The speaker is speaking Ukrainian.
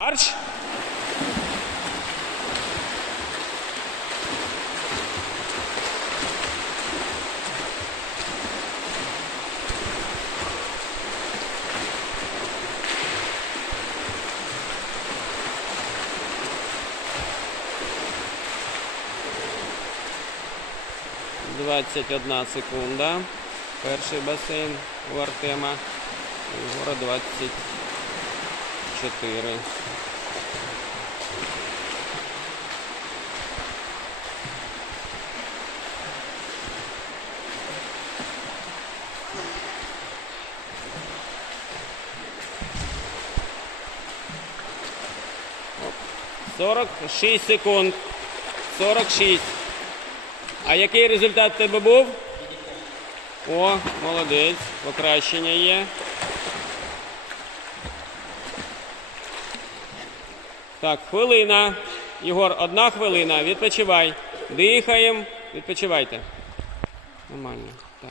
Марш! Двадцять одна секунда. Перший басейн у Артема. двадцять. 20 4. Сорок шість секунд. Сорок шість. А який результат в тебе був? О, молодець. Покращення є. Так, хвилина. Єгор, одна хвилина. Відпочивай. Дихаємо. Відпочивайте. Нормально. Так.